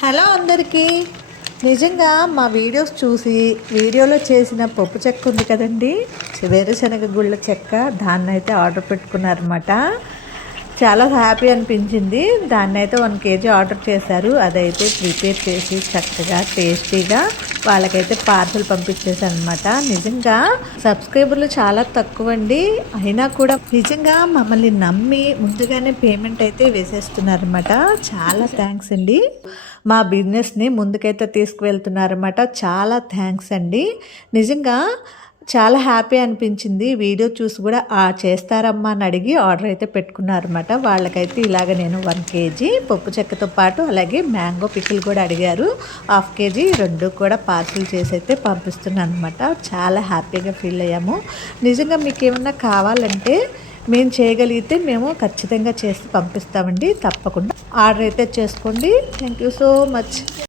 Hello అందరికీ. నిజంగా మా వీడియోస్ చూసి వీడియోలో చేసిన పప్పు చెక్క ఉంది కదండి, వేరుశనగ గుళ్ళ చెక్క, దాన్ని అయితే ఆర్డర్ పెట్టుకున్నారన్నమాట. చాలా హ్యాపీ అనిపించింది. దాన్ని అయితే 1 kg ఆర్డర్ చేశారు. అదైతే ప్రిపేర్ చేసి చక్కగా టేస్టీగా వాళ్ళకైతే పార్సల్ పంపించేసాను అనమాట. నిజంగా సబ్స్క్రైబర్లు చాలా తక్కువ అండి, అయినా కూడా నిజంగా మమ్మల్ని నమ్మి ముందుగానే పేమెంట్ అయితే వేసేస్తున్నారన్నమాట. చాలా థ్యాంక్స్ అండి. మా బిజినెస్ని ముందుకైతే తీసుకువెళ్తున్నారన్నమాట. చాలా థ్యాంక్స్ అండి. నిజంగా చాలా హ్యాపీ అనిపించింది. వీడియో చూసి కూడా చేస్తారమ్మా అని అడిగి ఆర్డర్ అయితే పెట్టుకున్నారన్నమాట. వాళ్ళకైతే ఇలాగ నేను 1 kg పప్పు చెక్కతో పాటు అలాగే మ్యాంగో పికిల్ కూడా అడిగారు. 1/2 kg 2 కూడా పార్సిల్ చేసి అయితే పంపిస్తున్నాను అనమాట. చాలా హ్యాపీగా ఫీల్ అయ్యాము. నిజంగా మీకు ఏమన్నా కావాలంటే మేము చేయగలిగితే మేము ఖచ్చితంగా చేసి పంపిస్తామండి. తప్పకుండా ఆర్డర్ అయితే చేసుకోండి. Thank you so much.